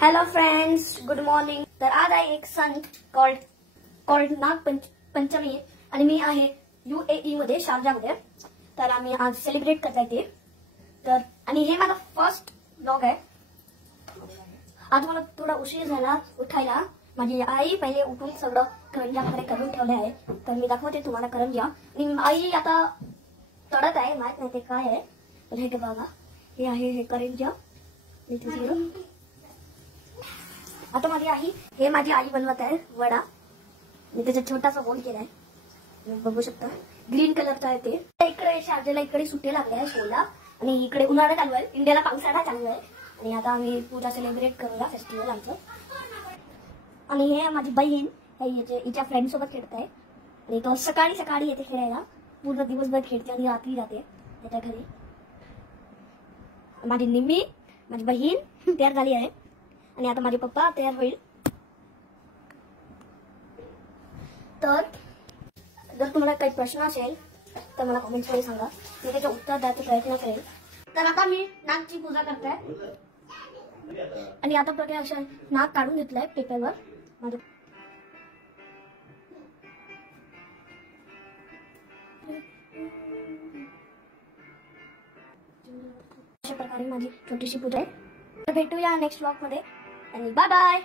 Hello friends, good morning. तर आज आहे एक सण कॉल्ड नागपंचमी आणि मी आहे UAE मध्ये, शारजामध्ये. तर आम्ही आज सेलिब्रेट करता येते. तर आणि हे माझा फर्स्ट व्लॉग आहे. आज मला थोडा उशीर झाला उठायला. माझी आई पहिले उठून सगळं करंज्या वगैरे करून ठेवले आहे. तर मी दाखवते तुम्हाला करंज्या. आणि आई आता तळत आहे, माहित नाही ते काय आहे. तर हे बघा, हे आहे हे करंज्या. आता माझी आई बनवत आहे वडा. मी त्याचा छोटासा गोल केलाय, बघू शकता. ग्रीन कलरचा आहे ते. इकडे शारजेला इकडे सुट्टे लागले आहे शोला, आणि इकडे उन्हाळा चालू आहे, इंडियाला पावसाळा चालू आहे. आणि आता आम्ही पूजा सेलिब्रेट करूया, फेस्टिवल आमचं. आणि हे माझी बहीण हिच्या फ्रेंड सोबत खेळत आहे. आणि तो सकाळी येते खेळायला, पूर्ण दिवसभर खेळते आणि रात्री जाते त्याच्या घरी. माझी निम्मी, माझी बहीण तयार झाली आहे, आणि आता माझे पप्पा तयार होईल. तर जर तुम्हाला काही प्रश्न असेल तर मला कमेंट्समध्ये सांगा, मी त्याचे उत्तर द्यायचा प्रयत्न करेल. तर आता मी नागची पूजा करते, आणि आता प्रकारे असं नाग काढून घेतलंय पेपरवर. माझं अशा प्रकारे माझी छोटीशी पूजा आहे. तर भेटूया नेक्स्ट व्लॉग मध्ये, आणि बाय बाय.